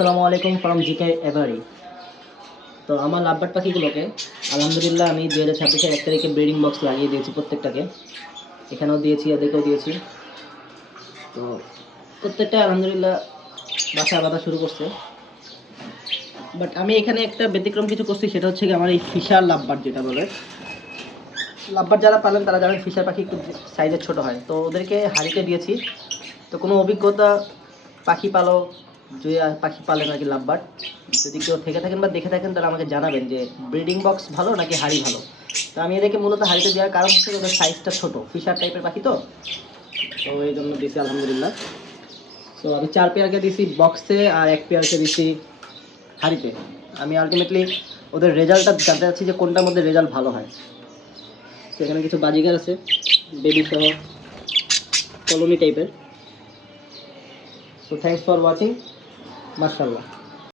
আসসালামু আলাইকুম from GK every. তো আমার লাভবার্ড পাখিগুলোকে আলহামদুলিল্লাহ আমি 2026-এর 1 তারিখে ব্রিডিং বক্স লাগিয়ে দিয়েছি প্রত্যেকটাকে। এখানেও দিয়েছি, এদেরকেও দিয়েছি। তো প্রত্যেকটা আলহামদুলিল্লাহ বাসা বাঁধা শুরু করছে। বাট আমি এখানে একটা ব্যতিক্রম কিছু করছি, সেটা হচ্ছে কি আমার এই ফিশার লাভবার্ড যেটা বলে। লাভবার্ড যারা পালেন তারা জানেন ফিশার পাখি একটু সাইজের ছোট হয়, তো ওদেরকে হাঁড়িতে দিয়েছি। তো কোনো অভিজ্ঞতা পাখি পালক যে পাখি পালেন আর কি লাভবার্ড, যদি কেউ থেকে থাকেন বা দেখে থাকেন তারা আমাকে জানাবেন যে ব্রিডিং বক্স ভালো নাকি হাঁড়ি ভালো। তো আমি এদেরকে মূলত হাঁড়িতে দেওয়ার কারণ হচ্ছে ওদের সাইজটা ছোট, ফিশার টাইপের পাখি, তো তো এই জন্য দিয়েছি আলহামদুলিল্লাহ। তো আমি 4 পেয়ারকে দিয়েছি বক্সে আর 1 পেয়ারকে দিয়েছি হাঁড়িতে। আমি আলটিমেটলি ওদের রেজাল্টটা জানতে চাচ্ছি যে কোনটার মধ্যে রেজাল্ট ভালো হয়। তো এখানে কিছু বাজিগার আছে, বেবি সহ, কলোনি টাইপের। সো থ্যাংকস ফর ওয়াচিং, মাশাআল্লাহ।